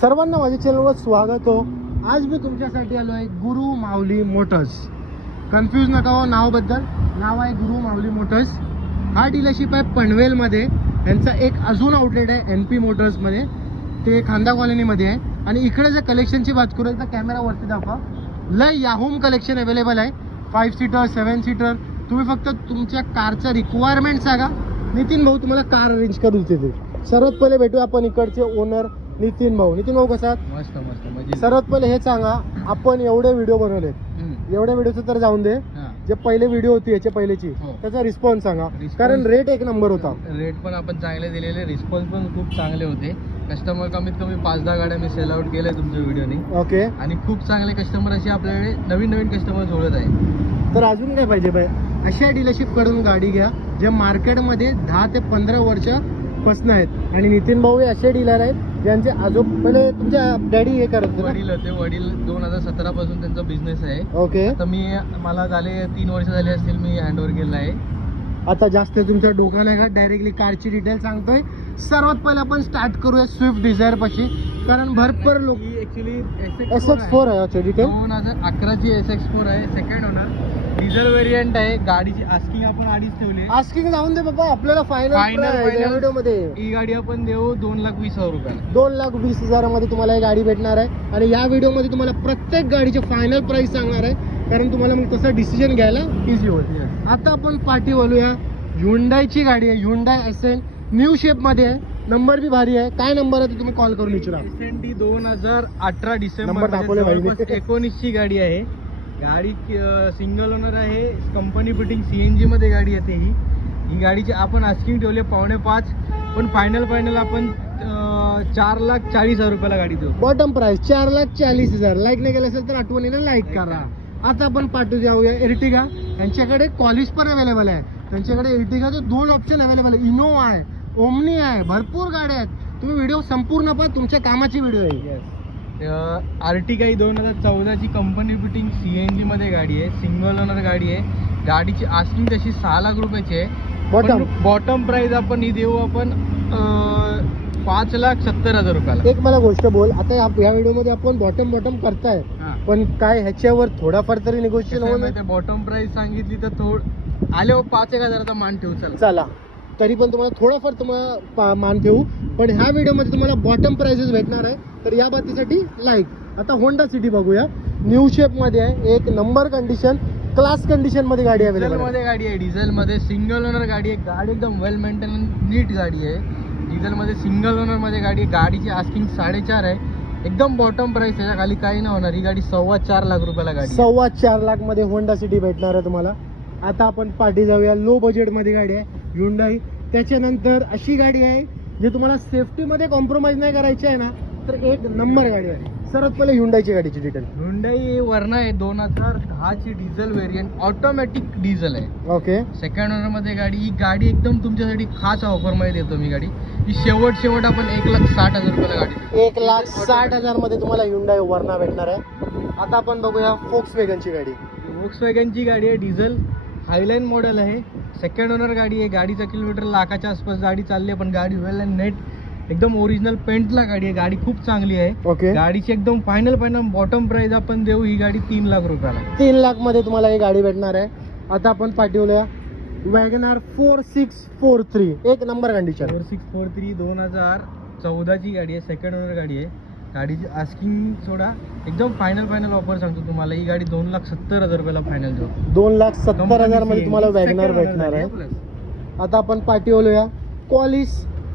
सर्वांना माझ्या चॅनलवर स्वागत हो. आज मी तुमच्यासाठी आलो आहे गुरु माऊली मोटर्स. कन्फ्यूज नका हो नावाबद्दल. नाव आहे गुरु माऊली मोटर्स. हा डीलरशिप आहे पनवेलमध्ये. यांचा एक अजून आउटलेट आहे NP मोटर्समध्ये, ते खांदा कॉलनीमध्ये आहे. आणि इकडे जर कलेक्शनची बात करू तर कॅमेरावरती दाखवा. लय याहूम कलेक्शन अवेलेबल आहे. 5 सीटर 7 सीटर. तुम्ही फक्त तुमच्या कारचा रिक्वायरमेंट सांगा, नितीन भाऊ तुम्हाला कार अरेंज करून देते. सर्वात पहिले भेटू आपण इकडचे ओनर नितीन भाऊ. नितीन भाऊ कसा? मस्त मस्त. सर्वात पहिले हे सांगा, आपण एवढे व्हिडिओ बनवले, एवढ्या व्हिडिओचं तर जाऊन दे, जे पहिले व्हिडिओ होती याच्या पहिलेची त्याचा रिस्पॉन्स सांगा. कारण रेट एक नंबर होता. रेट पण आपण चांगले दिलेले, रिस्पॉन्स पण खूप चांगले होते. कस्टमर कमीत कमी 5-10 गाड्या मी सेल आउट केल्या तुमच्या व्हिडिओने. ओके. आणि खूप चांगले कस्टमर असे आपल्याकडे नवीन नवीन कस्टमर जोडत आहे. तर अजून काय पाहिजे बाय? अशा डीलरशिप कडून गाडी घ्या जे मार्केटमध्ये 10 ते 15 वर्षापासून आहेत. आणि नितीन भाऊ हे असे डीलर आहेत ज्यांचे पहिले तुमच्या डॅडी हे करत होते. वडील होते. वडील 2017 पासून त्यांचा बिझनेस आहे. ओके. तर मला झाले 3 वर्ष झाले असतील मी हँडओव्हर केलं आहे. आता जास्त तुमच्या डोका नाही का, डायरेक्टली कारची डिटेल सांगतोय. सर्वात पहिले आपण स्टार्ट करूया स्विफ्ट डिझायर पाशी, कारण भरपूर लोक ऍक्च्युली SX4 आहे. अच्छा डिटेल 2011ची SX4 आहे. सेकंड ओनर डिझेल व्हेरियंट आहे. गाडीची आस्किंग आपण आधीच ठेवली. आस्किंग जाऊन दे बाबा, आपल्याला फायनल व्हिडिओ मध्ये ही गाडी आपण देऊ 2,20,000 रुपयाला. 2,20,000 मध्ये तुम्हाला ही गाडी भेटणार आहे. आणि या व्हिडिओ मध्ये तुम्हाला प्रत्येक गाडीचे फायनल प्राइस सांगणार आहे, कारण तुम्हाला मग तसं डिसिजन घ्यायला इझी होईल. आता आपण पाठी बोलूया. ह्युंडाईची गाडी आहे, ह्युंडाई SN न्यू शेप मध्ये आहे. नंबर भी भारी आहे. काय नंबर आहे ते तुम्ही कॉल करून विचारा. SND 2018 डिसेंबर नंबर दाखवले भाईने. 19ची गाडी आहे. गाडी सिंगल ओनर आहे. कंपनी फिटिंग CNG मध्ये गाडी येते. ही गाडीची आपण आस्किंग ठेवले 4.5, पण फायनल आपण 4,40,000 रुपयाला गाडी देऊ. Bottom price 4,40,000. लाईक नाही केलं असेल तर आठवणीने लाईक करा. आता आपण पाठवू जाऊया एर्टिगा. यांच्याकडे कॉलेज पण अवेलेबल आहे. त्यांच्याकडे एर्टिगाचे 2 ऑप्शन अवेलेबल आहे. इनोवा आहे, ओमनी आहे, भरपूर गाड्या आहेत. तुम्ही व्हिडिओ संपूर्ण पहा, तुमच्या कामाची व्हिडिओ आहे. आर्टिगा ही 2014ची कंपनी फिटिंग CNG मध्ये गाडी आहे. सिंगल ओनर गाडी आहे. गाडीची आस्किंग तशी 6,00,000 रुपयाची आहे. बॉटम प्राइस आपण ही देऊ आपण 5,70,000 रुपयाला. एक मला गोष्ट बोल, आता या व्हिडिओ मध्ये आपण बॉटम करताय, पण काय ह्याच्यावर थोडाफार तरी निगोशिएशन होईल. बॉटम प्राइस सांगितली तर आले 5,000चा मान ठेवू. चला, तरी पण तुम्हाला थोडाफार तुम्हाला मान ठेवू. पण ह्या व्हिडिओमध्ये तुम्हाला बॉटम प्राइसेस भेटणार आहे, तर या बाबतीसाठी लाईक. आता होंडा सिटी बघूया. न्यू शेप मध्ये आहे, एक नंबर कंडिशन, क्लास कंडिशन मध्ये गाडी अवेलेबल मध्ये गाडी आहे. डिझेल मध्ये सिंगल ओनर गाडी आहे. गाडी एकदम वेल मेंटेन नीट गाडी आहे. डिझेल मध्ये सिंगल ओनर मध्ये गाडी आहे. गाडीची आस्किंग 4.5 आहे. एकदम बॉटम प्राइस आहे. खाली काही नाही होणार. ही गाडी 4,25,000 रुपयाला गाडी. 4,25,000 मध्ये होंडा सिटी भेटणार आहे तुम्हाला. आता आपण पाठी जाऊया. लो बजेट मध्ये गाडी आहे ह्युंडाई. त्याच्यानंतर अशी गाडी आहे जे तुम्हाला सेफ्टी मध्ये कॉम्प्रोमाइज नाही करायची आहे ना, तर एक नंबर गाडी आहे. सर्वात पहिले ह्युंडाईची गाडीची डिटेल. ह्युंडाई वर्ना आहे. 2010ची डिझेल व्हेरियंट, ऑटोमॅटिक डिझेल आहे. ओके. सेकंड ओनर मध्ये गाडी. ही गाडी एकदम तुमच्यासाठी खास ऑफर मध्ये देतो मी. गाडी ही शेवट आपण 1,60,000 रुपयाला गाडी. 1,60,000 मध्ये तुम्हाला ह्युंडाई वर्ना भेटणार आहे. आता आपण बघूया फोक्सवॅगनची गाडी. फोक्सवॅगनची गाडी आहे. डिझेल हायलाईन मॉडेल आहे. सेकंड ओनर गाडी आहे. गाडीचा किलोमीटर लाखाच्या आसपास गाडी चालली आहे, पण गाडी वेल अँड नेट एकदम ओरिजिनल पेंटला गाडी आहे. गाडी खूप चांगली आहे. ओके. गाडीची एकदम फायनल बॉटम प्राइस आपण देऊ ही गाडी 3,00,000 रुपयाला. 3,00,000 मध्ये तुम्हाला ही गाडी भेटणार आहे. आता आपण पाठवूया वॅगनार 4643, एक नंबर कंडिशन. 4643 2014ची गाडी आहे. सेकंड ओनर गाडी आहे. गाडीची आस्किंग सोडा एकदम फायनल ऑफर सांगतो तुम्हाला. ही गाडी 2,70,000 रुपयाला फायनल देऊ. 2,70,000 मध्ये तुम्हाला वॅगनार भेटणार आहे. आता आपण पाठवूया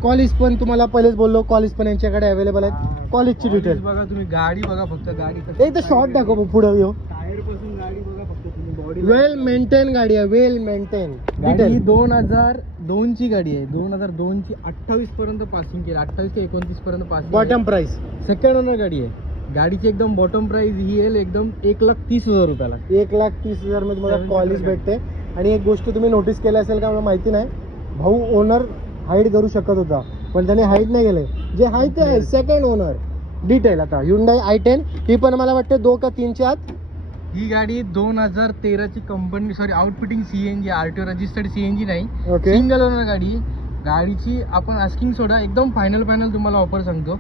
कॉलिस पण तुम्हाला पहिलेच बोललो, कॉलिस पण यांच्याकडे अवेलेबल आहेत. कॉलिसची डिटेल बघा तुम्ही. गाडी बघा फक्त. गाडी एक तर शॉर्ट दाखव पुढे येऊ. टायर पासून गाडी बघा फक्त तुम्ही. बॉडी वेल मेंटेन गाडी आहे. वेल मेंटेन. गाडी 2002ची गाडी आहे. 2002ची 28 पर्यंत पासिंग केली. 28 ते 29 पर्यंत passing. Bottom price second owner गाडी आहे. गाडीची एकदम बॉटम प्राइस ही येईल एकदम 1,30,000 रुपयाला. 1,30,000 मध्ये तुम्हाला कॉलिस भेटते. आणि एक गोष्ट तुम्ही नोटीस केली असेल का मला माहिती नाही, भाऊ ओनर हाईड करू शकत होता, पण त्याने हाईड नाही केले. जे आहे ते आहे. Second owner detail. आता ह्युंडाई i10 ही पण मला वाटते 2 का 3च्या आत. ही गाडी 2013ची company outfitting CNG, RTO registered CNG नाही. ओके. सिंगल ओनर गाडी. गाडीची आपण आस्किंग सोडा एकदम फायनल तुम्हाला ऑफर सांगतो.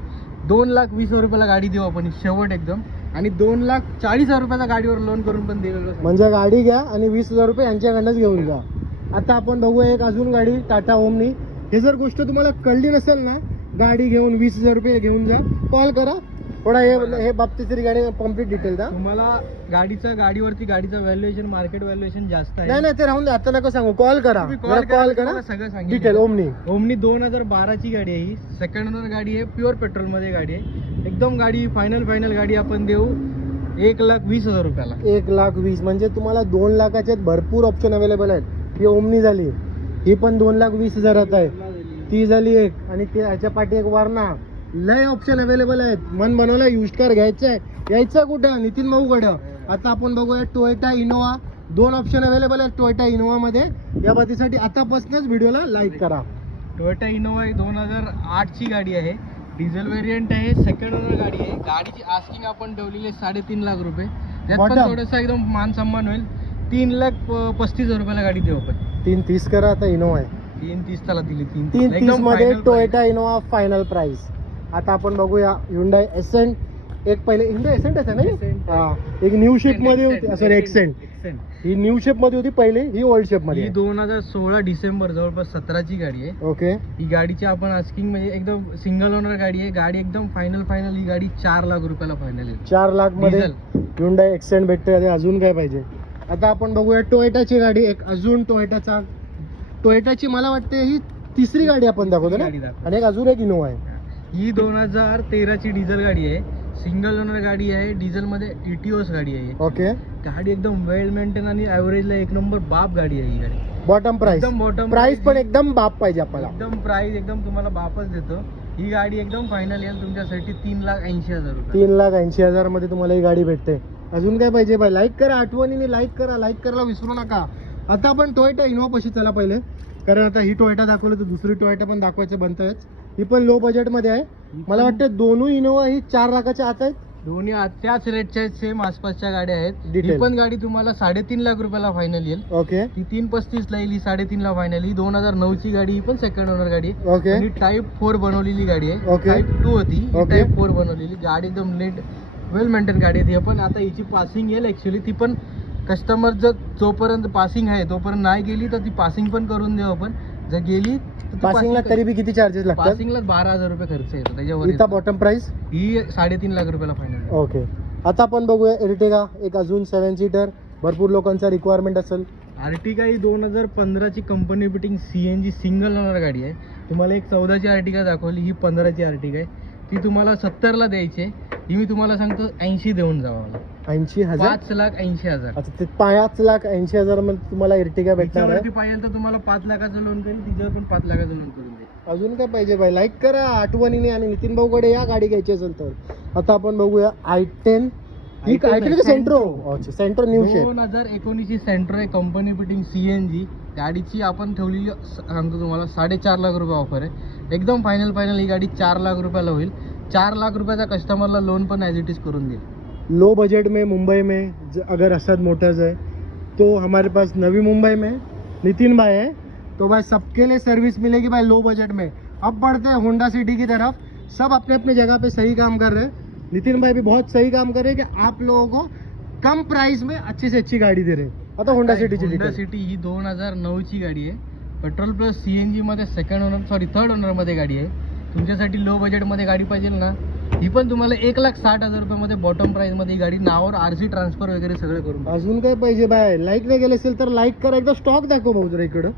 2,20,000 रुपयाला गाडी देऊ आपण शेवट एकदम, आणि 2,40,000 रुपयाचा गाडीवर लोन करून पण दिलेलं आहे. म्हणजे गाडी घ्या आणि 20,000 रुपये यांच्याकडनंच घेऊन जा. आता आपण बघूया एक अजून गाडी टाटा ओमनी. हे जर गोष्ट तुम्हाला कळली नसेल ना, गाडी घेऊन 20,000 रुपये घेऊन जा, कॉल करा थोडा. हे बाबतीत गाडी कम्प्लीट डिटेल द्या. तुम्हाला गाडीवरती गाडीचं व्हॅल्युएशन, मार्केट व्हॅल्युएशन जास्त आहे. नाही ते राहून दे, आता नका सांगू, कॉल करा, कॉल करा, सगळं सांगितलं. डिटेल. ओमनी 2012 ची गाडी आहे ही, सेकंड ओनर गाडी आहे, प्युअर पेट्रोल मध्ये गाडी आहे एकदम. गाडी फायनल गाडी आपण देऊ 1,20,000 रुपयाला. 1,20,000 म्हणजे तुम्हाला 2 लाखाचे भरपूर ऑप्शन अवेलेबल आहेत. ही ओमनी झाली, ही पण 2,20,000 आहे, ती झाली एक, आणि ह्याच्या पाठी एक वारणा. लय ऑप्शन अवेलेबल आहेत. मन बनवलं युज कार घ्यायचं आहे, यायचं कुठं? नितीन भाऊकडं. आता आपण बघूया टोयोटा इनोवा. 2 ऑप्शन अवेलेबल आहेत टोयोटा इनोवा मध्ये. या बाबतीसाठी आतापासूनच व्हिडिओला लाईक करा. टोयोटा इनोवा 2008 ची गाडी आहे, डिझेल व्हेरियंट आहे, सेकंड ओनर गाडी आहे. गाडीची आस्किंग आपण ठेवलेली आहे 3.5 लाख रुपये. त्यात पण थोडंसं एकदम मान सन्मान होईल. 3,35,000 रुपयाला गाडी देऊ आपण. 3,30 करा. आता इनोवा आहे, 3,30 त्याला दिली. 3,30 मध्ये टोयोटा इनोवा फायनल प्राइस. आता आपण बघूया Hyundai Accent. एक पहिले Hyundai Accent आहे ना, एक न्यू शेप मध्ये होती, सॉरी एक्सेंट. ही न्यू शेप मध्ये होती पहिले, ही ओल्ड शेप मध्ये. ही 2016 डिसेंबर जवळपास 17 ची गाडी आहे. ओके. ही गाडीची आपण आस्किंग म्हणजे एकदम सिंगल ओनर गाडी आहे. गाडी एकदम फायनल. ही गाडी 4 लाख रुपयाला फायनल आहे. 4 लाख मध्ये Hyundai Accent भेटते. अजून काय पाहिजे? आता आपण बघूया टोयोटाची गाडी. एक अजून टोयोटाची मला वाटते ही तिसरी गाडी आपण दाखवतो ना, आणि एक अजून एक इनोवा आहे. ही 2013 ची डिझेल गाडी आहे, सिंगल ओनर गाडी आहे, डिझेल मध्ये ETOS गाडी आहे. ओके. गाडी एकदम वेल मेंटेन आणि ऍव्हरेजला एक नंबर बाप गाडी आहे ही गाडी. बॉटम प्राइस, बॉटम प्राइस पण एकदम बाप पाहिजे आपल्याला. एकदम प्राइस एकदम तुम्हाला बापच देतो. ही गाडी एकदम फायनल येईल तुमच्यासाठी 3,80,000 रुपये. 3,80,000 मध्ये तुम्हाला ही गाडी भेटते. अजून काय पाहिजे बाय? लाईक करा, आठवणीने लाईक करायला विसरू नका. आता आपण टोयोटा इनोवा पशी चला पहिले, कारण आता ही टोयोटा दाखवली तर दुसरी टोयोटा पण दाखवायचं बनतंच. ही पण लो बजेट मध्ये आहे. मला वाटतं दोन्ही इनोवा ही 4 लाखाच्या आत आहेत. दोन्ही त्याच रेटच्या आहेत, सेम आसपासच्या गाड्या आहेत. Detail. ही पण गाडी तुम्हाला 3.5 लाख रुपयाला फायनल येईल. ओके. ती 3,35 ला येईल, ही 3.5 ला फायनल. ही 2009 ची गाडी, ही पण सेकंड ओनर गाडी आहे. ओके. ही टाईप 4 बनवलेली गाडी आहे. ओके. टाईप 2 होती, ओके. टाईप 4 बनवलेली गाडी. एकदम नीट वेल मेंटेन गाडी आहे. पण आता हिची पासिंग येईल ऍक्च्युली. ती पण कस्टमर जर जोपर्यंत पासिंग आहे तोपर्यंत नाही गेली तर ती पासिंग पण करून देऊ आपण. जर गेली पासिंगला तरी बी किती चार्जेस लागतात? पासिंगला 12,000 रुपये खर्च येतो त्याच्यावर. इथं बॉटम प्राइस ही 3.5 लाख रुपयाला फायनल. ओके. आता आपण बघूया एर्टिगा. एक अजून 7 सीटर, भरपूर लोकांचा रिक्वायरमेंट असेल. आर्टिगा ही 2015 ची कंपनी बिटिंग CNG सिंगल ओनर गाडी आहे. तुम्हाला एक 14 ची आर्टिगा दाखवली, ही 15 ची आर्टिगा आहे. ती तुम्हाला 70 ला द्यायची आहे. ही मी तुम्हाला सांगतो 80 देऊन जावा मला. 80,000? 5,80,000. अच्छा, ते 5,80,000 मध्ये तुम्हाला एर्टिगा भेटणार आहे. पाहिजे तर तुम्हाला 5 लाखाचं लोन करेल, तिच्यावर पण 5 लाखाचं लोन करून दे. अजून काय पाहिजे बाई? लाईक करा आठवणीने, आणि नितीन भाऊकडे या गाडी घ्यायची असेल तर. आता आपण बघूया i10. ही सेंट्रो न्यू शेप 2019 ची सेंट्रो आहे, कंपनी बिटिंग CNG. गाडीची आपण ठेवलेली सांगतो तुम्हाला 4.5 लाख रुपये ऑफर आहे. एकदम फायनल. ही गाडी 4 लाख रुपयाला होईल. 4 लाख रुपयाचा कस्टमरला लोन पण ॲज इट इज करून देईल. लो बजट में मुंबई में अगर असद मोटर्स है तो हमारे पास नवी मुंबई में नितिन भाई है. तो भाई सबके लिए सर्विस मिलेगी भाई लो बजट में. अब बढ़ते हैं होंडा सिटी की तरफ. सब अपने अपने जगह पे सही काम कर रहे हैं. नितिन भाई भी बहुत सही काम कर रहे हैं कि आप लोगों को कम प्राइस में अच्छी से अच्छी गाड़ी दे रहे हैं. आता होंडा सिटी ही 2009 ची गाडी आहे, पेट्रोल प्लस CNG मध्ये थर्ड ओनर मध्ये गाडी आहे. तुमच्यासाठी लो बजेट मध्ये गाडी पाहिजे ना, ही पण तुम्हाला 1,60,000 रुपयामध्ये बॉटम प्राइस मध्ये ही गाडी, नावावर RC ट्रान्सफर वगैरे सगळं करून. अजून काय पाहिजे बाय? लाईक नाही केलं असेल तर लाईक करा. एकदा स्टॉक दाखव भाऊ जरा इकडं.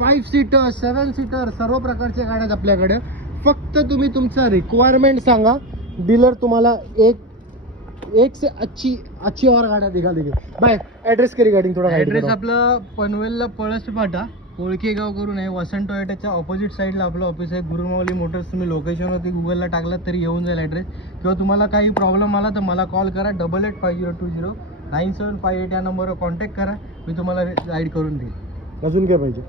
5 सीटर 7 सीटर सर्व प्रकारच्या गाड्या आहेत आपल्याकडे. फक्त तुम्ही तुमचा रिक्वायरमेंट सांगा, डीलर तुम्हाला एक से अच्छी और गाड्या दिखा देंगे. बाय ऍड्रेस के रिगार्डिंग थोडा ऍड्रेस आपला पनवेलला पळस फाटा, कोळकेगाव करून आहे. वसंत टोयोटाच्या ऑपोजिट साईडला आपलं ऑफिस आहे, गुरुमाऊली मोटर्स. तुम्ही लोकेशनवरती गुगलला टाकलात तरी येऊन जाईल ॲड्रेस. किंवा तुम्हाला काही प्रॉब्लेम आला तर मला कॉल करा. 885020 9758 या नंबरवर कॉन्टॅक्ट करा. मी तुम्हाला गाईड करून देईल. अजून काय पाहिजे?